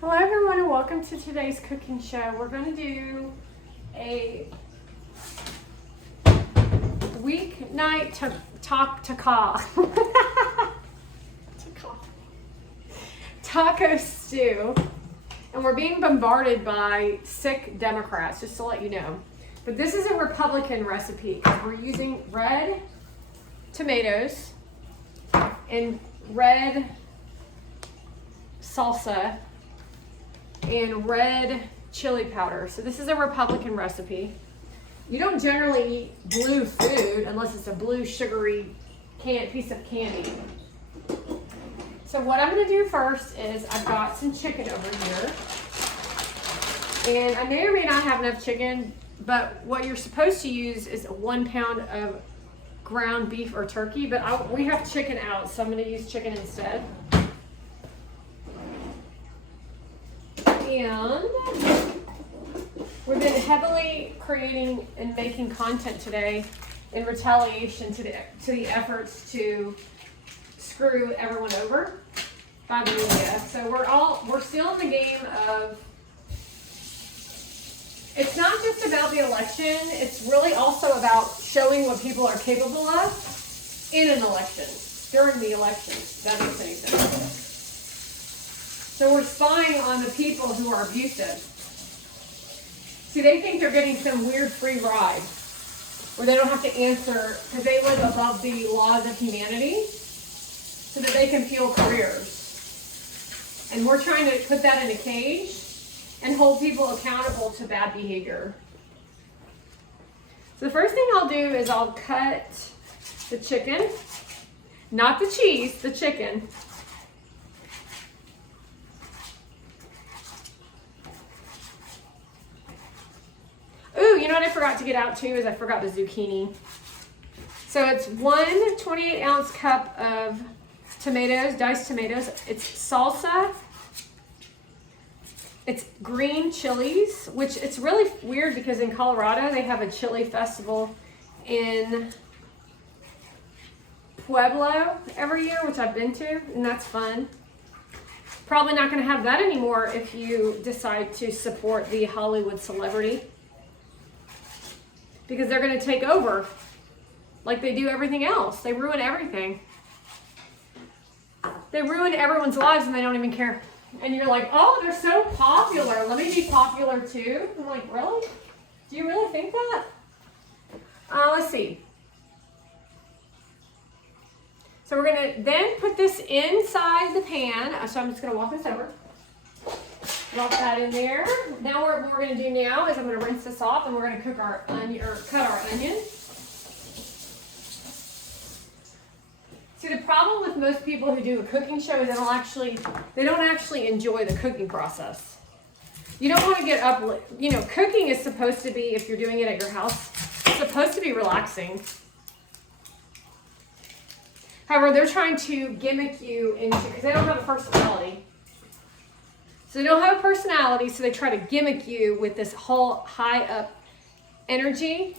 Hello everyone and welcome to today's cooking show. We're going to do a weeknight taco stew. And we're being bombarded by sick Democrats, just to let you know. But this is a Republican recipe because we're using red tomatoes and red salsa and red chili powder. So this is a Republican recipe. You don't generally eat blue food unless it's a blue sugary piece of candy. So what I'm going to do first is I've got some chicken over here. And I may or may not have enough chicken, but what you're supposed to use is 1 pound of ground beef or turkey, but we have chicken out, so I'm going to use chicken instead. And we've been heavily creating and making content today in retaliation to the efforts to screw everyone over by the media. So we're still in the game of, it's not just about the election, it's really also about showing what people are capable of in an election, during the election. If that makes any sense. So we're spying on the people who are abusive. See, they think they're getting some weird free ride where they don't have to answer because they live above the laws of humanity so that they can fuel careers. And we're trying to put that in a cage and hold people accountable to bad behavior. So the first thing I'll do is I'll cut the chicken, not the cheese, the chicken. Ooh, you know what I forgot to get out too is I forgot the zucchini. So it's 1 28-ounce cup of tomatoes, diced tomatoes. It's salsa. It's green chilies, which it's really weird because in Colorado they have a chili festival in Pueblo every year, which I've been to, and that's fun. Probably not going to have that anymore if you decide to support the Hollywood celebrity, because they're going to take over like they do everything else. They ruin everything. They ruin everyone's lives and they don't even care. And you're like, oh, they're so popular. Let me be popular too. I'm like, really? Do you really think that? Let's see. So we're going to then put this inside the pan. So I'm just going to walk this over. Drop that in there. Now what we're going to do now is I'm going to rinse this off and we're going to cook our onion, or cut our onion. See, the problem with most people who do a cooking show is they don't actually enjoy the cooking process. You don't want to get up, cooking is supposed to be, if you're doing it at your house, it's supposed to be relaxing. However, they're trying to gimmick you into, because they don't have a personality. So they don't have a personality, so they try to gimmick you with this whole high up energy.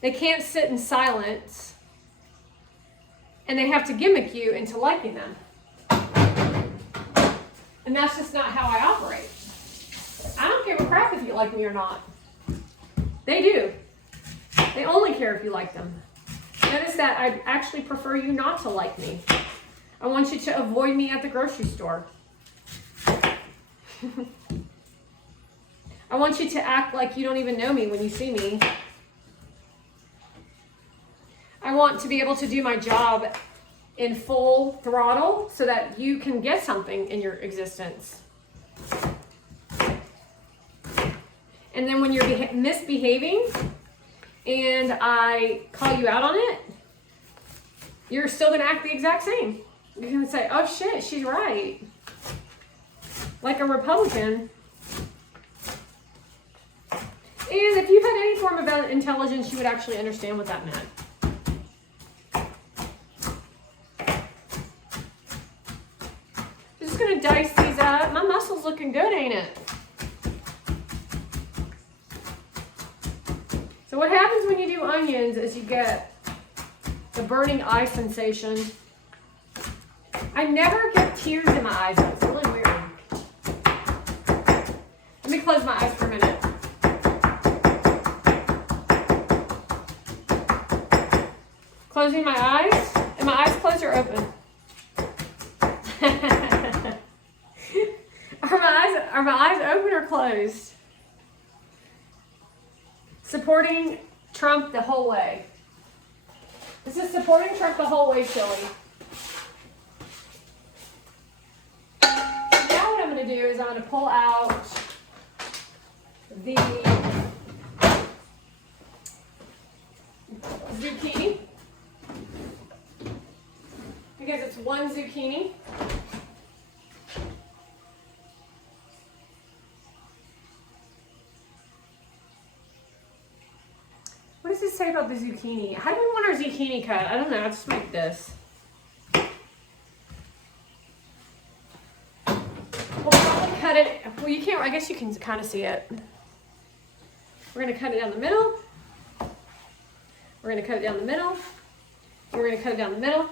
They can't sit in silence, and they have to gimmick you into liking them. And that's just not how I operate. I don't give a crap if you like me or not. They do. They only care if you like them. Notice that I actually prefer you not to like me. I want you to avoid me at the grocery store. I want you to act like you don't even know me when you see me. I want to be able to do my job in full throttle so that you can get something in your existence. And then when you're misbehaving and I call you out on it, you're still going to act the exact same. You're going to say, oh shit, she's right. Like a Republican. And if you had any form of intelligence, you would actually understand what that meant. I'm just going to dice these up. My muscle's looking good, ain't it? So what happens when you do onions is you get the burning eye sensation I never get tears in my eyes. It's really weird. Let me close my eyes for a minute. Closing my eyes. And my eyes closed or open? Are my eyes open or closed? Supporting Trump the whole way. This is supporting Trump the whole way, Chili. Now what I'm going to do is I'm going to pull out the zucchini. Because it's one zucchini. What does it say about the zucchini? How do we want our zucchini cut? I don't know. I'll just make this. We'll probably cut it. Well, you can't. I guess you can kind of see it. We're going to cut it down the middle. We're going to cut it down the middle. We're going to cut it down the middle.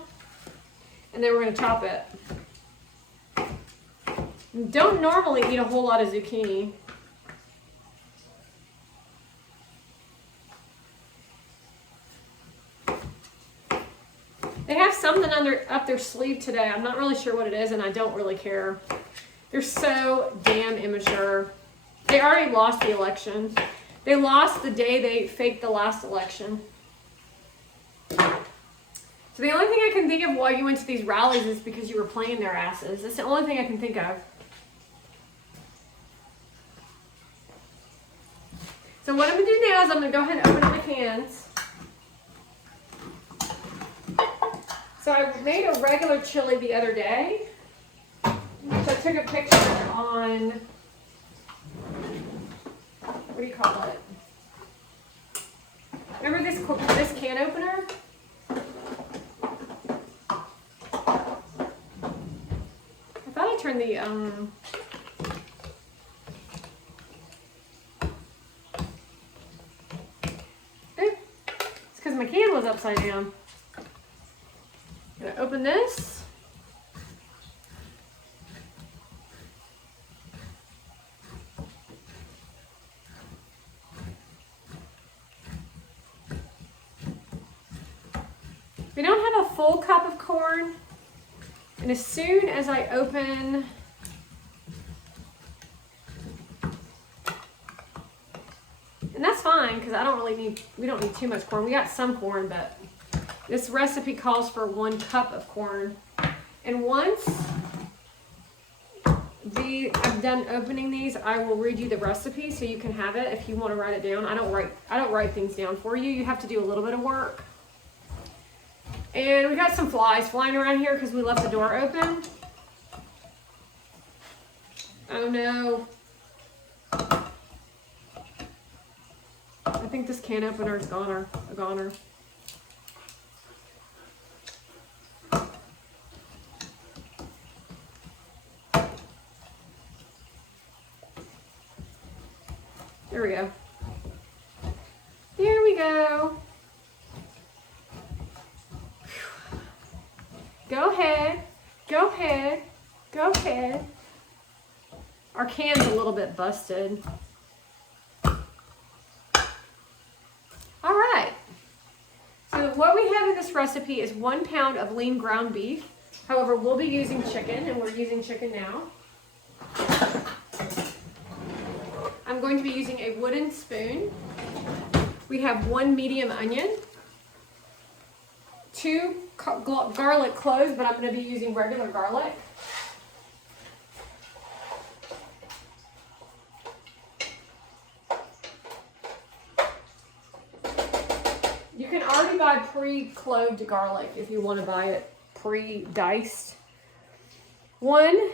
And then we're going to chop it. Don't normally eat a whole lot of zucchini. They have something up their sleeve today. I'm not really sure what it is, and I don't really care. They're so damn immature. They already lost the election. They lost the day they faked the last election. So the only thing I can think of while you went to these rallies is because you were playing their asses. That's the only thing I can think of. So what I'm going to do now is I'm going to go ahead and open up my cans. So I made a regular chili the other day. So I took a picture on, what do you call it? Remember this can opener? I thought I turned the, it's because my can was upside down. I'm gonna open this. We don't have a full cup of corn, and as soon as I open and that's fine because we don't need too much corn. We got some corn, but this recipe calls for 1 cup of corn. And once I'm done opening these, I will read you the recipe so you can have it if you want to write it down. I don't write things down for you. You have to do a little bit of work. And we got some flies flying around here because we left the door open. Oh no. I think this can opener is a goner. There we go. There we go. Go ahead. Go ahead. Go ahead. Our can's a little bit busted. All right. So what we have in this recipe is 1 pound of lean ground beef. However, we'll be using chicken, and we're using chicken now. I'm going to be using a wooden spoon. We have 1 medium onion, 2 garlic cloves, but I'm going to be using regular garlic. You can already buy pre-cloved garlic if you want to buy it pre-diced. 1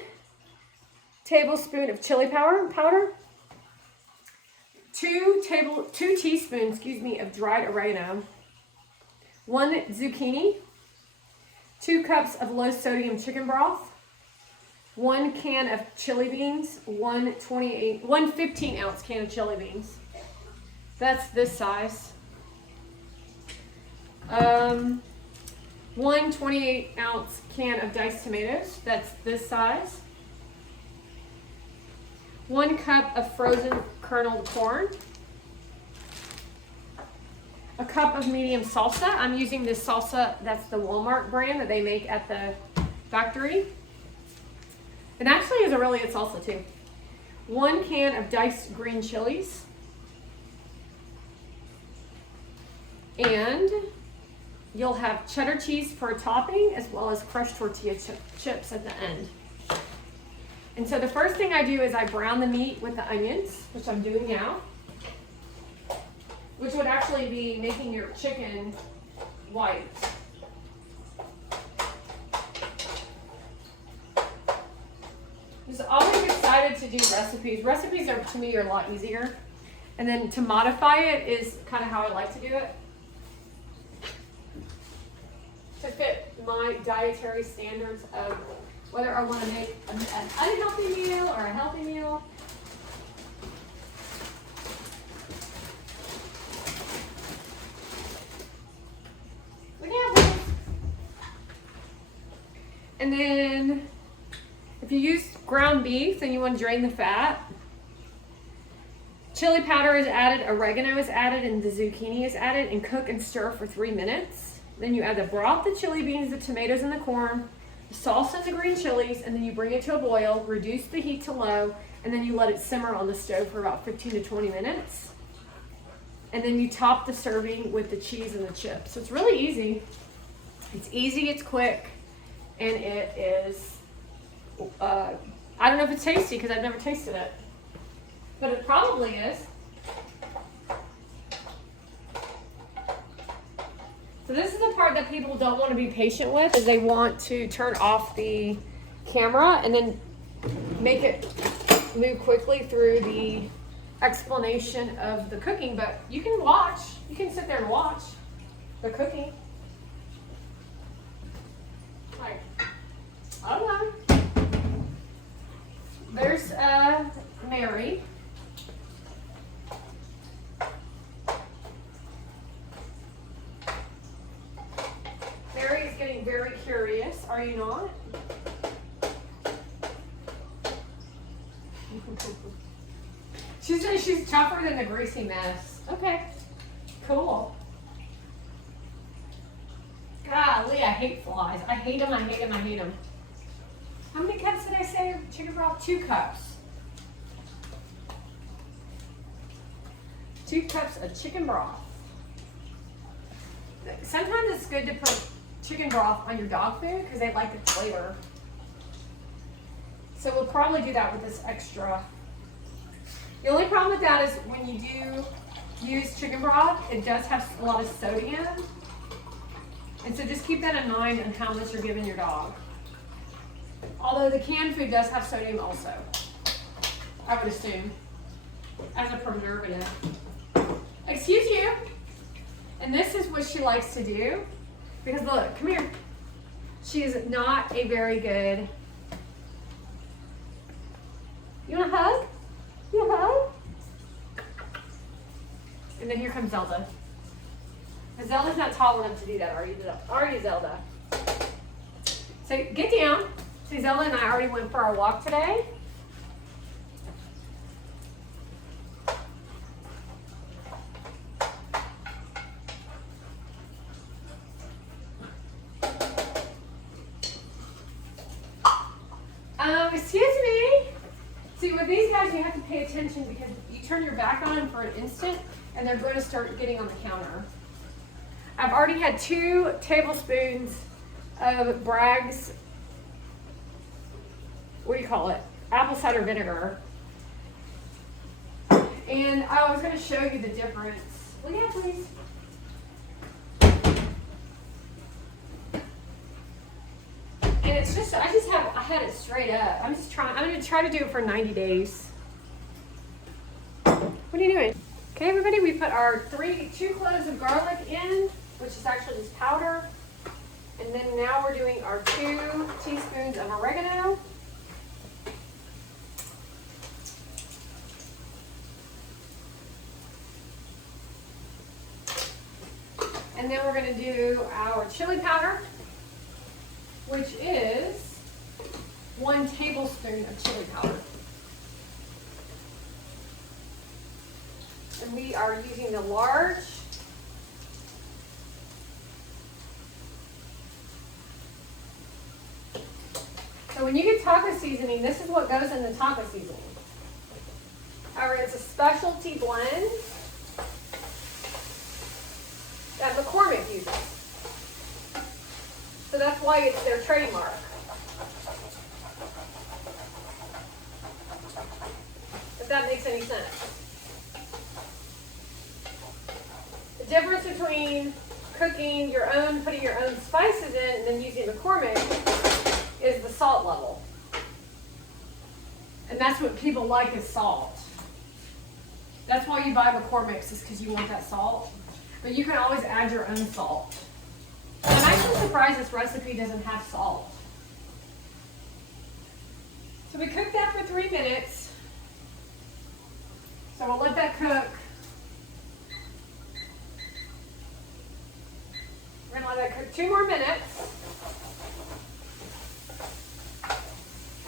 tablespoon of chili powder. 2 teaspoons, of dried oregano. 1 zucchini. 2 cups of low sodium chicken broth. 1 can of chili beans. 1 15-ounce can of chili beans. That's this size. 1 28-ounce can of diced tomatoes, that's this size. 1 cup of frozen kerneled corn. A cup of medium salsa. I'm using this salsa, that's the Walmart brand that they make at the factory. It actually is a really good salsa too. 1 can of diced green chilies. And you'll have cheddar cheese for a topping as well as crushed tortilla chips at the end. And so the first thing I do is I brown the meat with the onions, which I'm doing now, which would actually be making your chicken white. Just always excited to do recipes. Recipes are, to me, are a lot easier. And then to modify it is kind of how I like to do it, to fit my dietary standards of whether I want to make an unhealthy meal or a healthy meal. And then if you use ground beef and you want to drain the fat, chili powder is added, oregano is added, and the zucchini is added, and cook and stir for 3 minutes. Then you add the broth, the chili beans, the tomatoes, and the corn, the salsa, the green chilies, and then you bring it to a boil, reduce the heat to low, and then you let it simmer on the stove for about 15 to 20 minutes. And then you top the serving with the cheese and the chips. So it's really easy. It's easy, it's quick, and it is, I don't know if it's tasty because I've never tasted it, but it probably is. So this is the part that people don't want to be patient with, is they want to turn off the camera and then make it move quickly through the explanation of the cooking, but you can watch. You can sit there and watch the cooking. Like, I don't know. There's Mary. Mary is getting very curious. Are you not? She's tougher than the greasy mess. Okay, cool. Golly, I hate flies. I hate them, I hate them, I hate them. How many cups did I say of chicken broth? 2 cups. 2 cups of chicken broth. Sometimes it's good to put chicken broth on your dog food because they like the flavor. So we'll probably do that with this extra. The only problem with that is when you do use chicken broth, it does have a lot of sodium. And so just keep that in mind on how much you're giving your dog. Although the canned food does have sodium also, I would assume, as a preservative. Excuse you. And this is what she likes to do. Because look, come here. She is not a very good. You want a hug? You want a hug? And then here comes Zelda. But Zelda's not tall enough to do that, are you, Zelda? So get down. See, Zelda and I already went for our walk today. Excuse me. See, with these guys, you have to pay attention because you turn your back on them for an instant and they're going to start getting on the counter. I've already had 2 tablespoons of Bragg's, what do you call it? Apple cider vinegar. And I was going to show you the difference. Well, yeah, please. And it's just, I had it straight up. I'm going to try to do it for 90 days. What are you doing? Okay, everybody, we put our 2 cloves of garlic in, which is actually just powder. And then now we're doing our 2 teaspoons of oregano. And then we're going to do our chili powder. which is 1 tablespoon of chili powder. And we are using the large. So when you get taco seasoning, this is what goes in the taco seasoning. However, it's a specialty blend that McCormick uses. So that's why it's their trademark. If that makes any sense. The difference between cooking your own, putting your own spices in, and then using McCormick is the salt level. And that's what people like is salt. That's why you buy McCormick's, is because you want that salt. But you can always add your own salt. I'm actually surprised this recipe doesn't have salt. So we cook that for 3 minutes. So we'll let that cook. We're gonna let that cook 2 more minutes.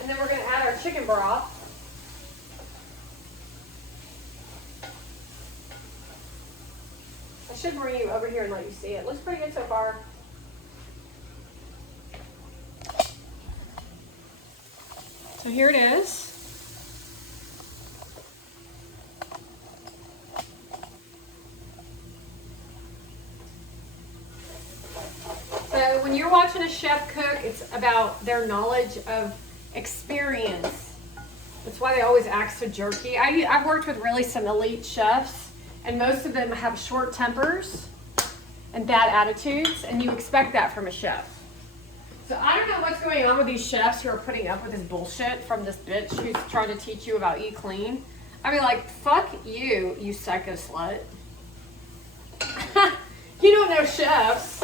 And then we're gonna add our chicken broth. I should bring you over here and let you see it. Looks pretty good so far. So here it is. So when you're watching a chef cook, it's about their knowledge of experience. That's why they always act so jerky. I've worked with really some elite chefs, and most of them have short tempers and bad attitudes, and you expect that from a chef. So I don't know what's going on with these chefs who are putting up with this bullshit from this bitch who's trying to teach you about eat clean. I mean, like, fuck you, you psycho slut. You don't know chefs.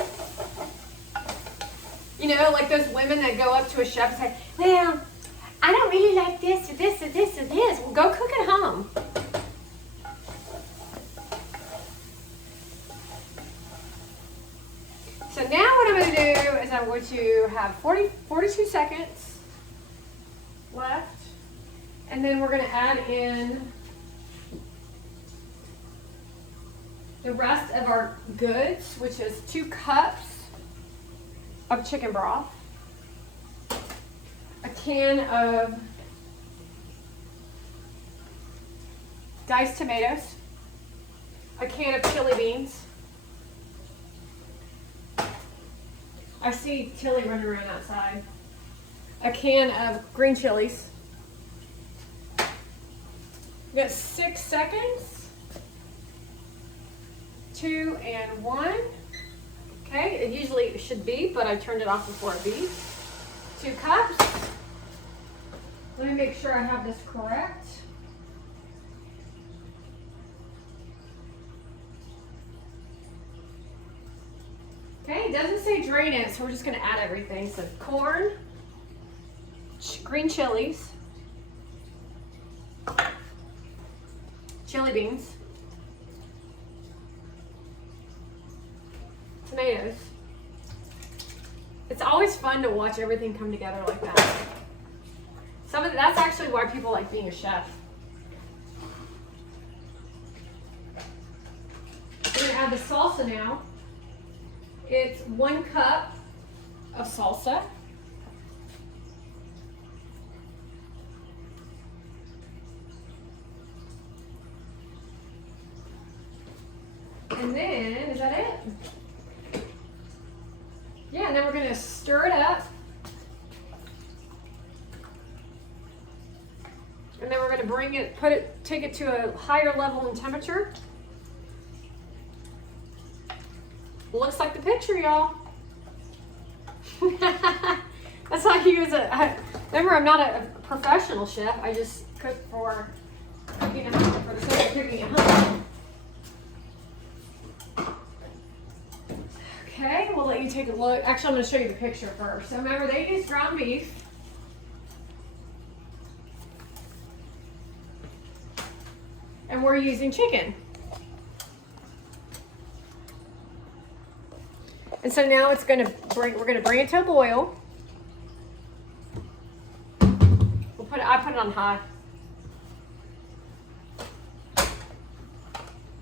You know, like those women that go up to a chef and say, well, I don't really like this or this or this or this. Well, go cook at home. So now what I'm going to do is I'm going to have 42 seconds left. And then we're going to add in the rest of our goods, which is 2 cups of chicken broth, a can of diced tomatoes, a can of chili beans. I see Tilly running around outside. A can of green chilies. We got 6 seconds. 2 and 1. Okay, it usually should be, but I turned it off before it beeps. 2 cups. Let me make sure I have this correct. Okay, it doesn't say drain it, so we're just going to add everything. So corn, green chilies, chili beans, tomatoes. It's always fun to watch everything come together like that. That's actually why people like being a chef. We're going to add the salsa now. It's 1 cup of salsa. And then, is that it? Yeah, and then we're going to stir it up. And then we're going to take it to a higher level in temperature. Looks like the picture, y'all. That's how you use it. Remember, I'm not a professional chef. I just cook for cooking at home, for the sake of cooking at home. Okay, we'll let you take a look. Actually, I'm going to show you the picture first. So remember, they use ground beef. And we're using chicken. And so now we're going to bring it to a boil. put it on high.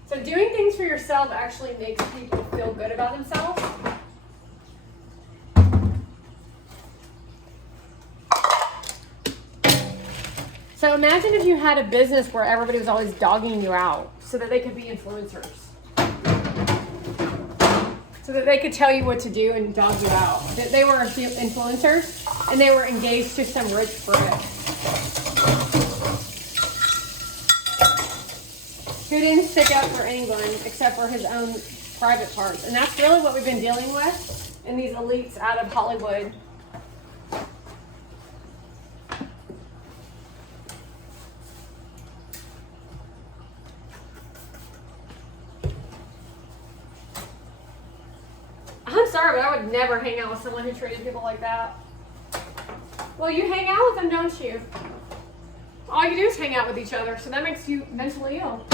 So doing things for yourself actually makes people feel good about themselves. So imagine if you had a business where everybody was always dogging you out so that they could be influencers. So that they could tell you what to do and dog you out. That they were influencers and they were engaged to some rich prick who didn't stick up for England except for his own private parts. And that's really what we've been dealing with in these elites out of Hollywood. I'm sorry, but I would never hang out with someone who treated people like that. Well, you hang out with them, don't you? All you do is hang out with each other, so that makes you mentally ill.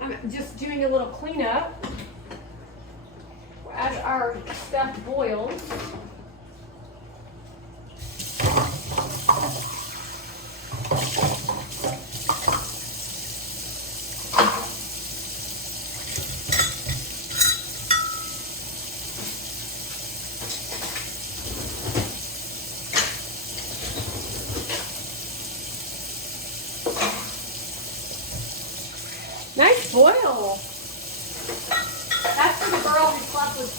I'm just doing a little cleanup as our stuff boils. Nice boil. That's for the girl who slept with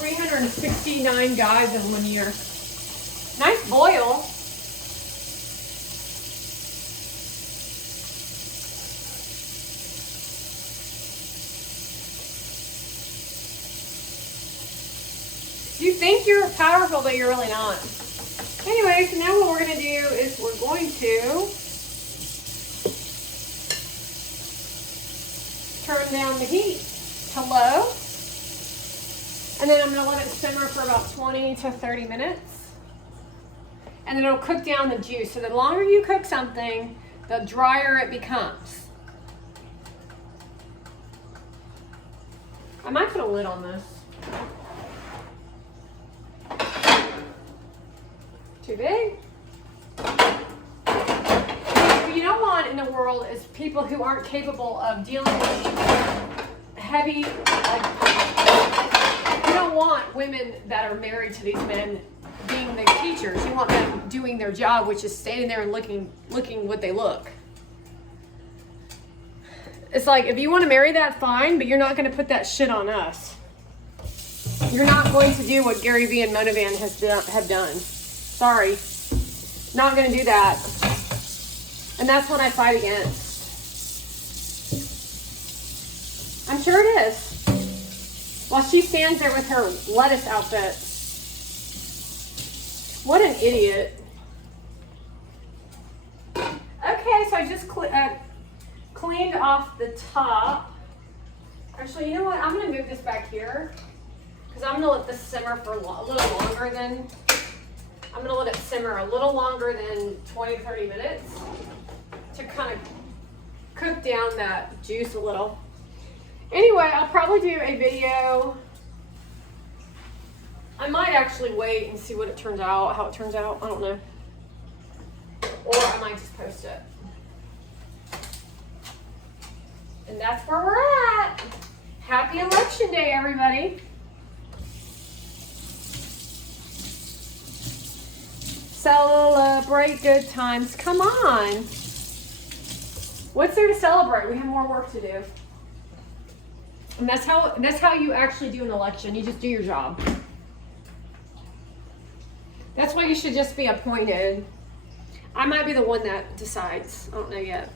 369 guys in 1 year. Nice boil. You think you're powerful, but you're really not. Anyway, so now what we're going to do is we're going to turn down the heat to low. And then I'm going to let it simmer for about 20 to 30 minutes. And then it'll cook down the juice. So the longer you cook something, the drier it becomes. I might put a lid on this. Too big? What you don't want in the world is people who aren't capable of dealing with heavy, you don't want women that are married to these men being the teachers. You want them doing their job, which is standing there and looking what they look. It's like, if you want to marry that, fine, but you're not going to put that shit on us. You're not going to do what Gary Vee and Mona Van have done. Sorry. Not going to do that. And that's what I fight against. I'm sure it is. While she stands there with her lettuce outfit. What an idiot. Okay, so I just cleaned off the top. Actually, you know what? I'm going to move this back here. Because I'm going to let this simmer for a little longer than... I'm going to let it simmer a little longer than 20 to 30 minutes. To kind of cook down that juice a little. Anyway, I'll probably do a video. I might actually wait and see what it turns out, how it turns out. I don't know. Or I might just post it. And that's where we're at. Happy Election Day, everybody. Celebrate good times. Come on. What's there to celebrate? We have more work to do. And that's how you actually do an election. You just do your job. That's why you should just be appointed. I might be the one that decides. I don't know yet.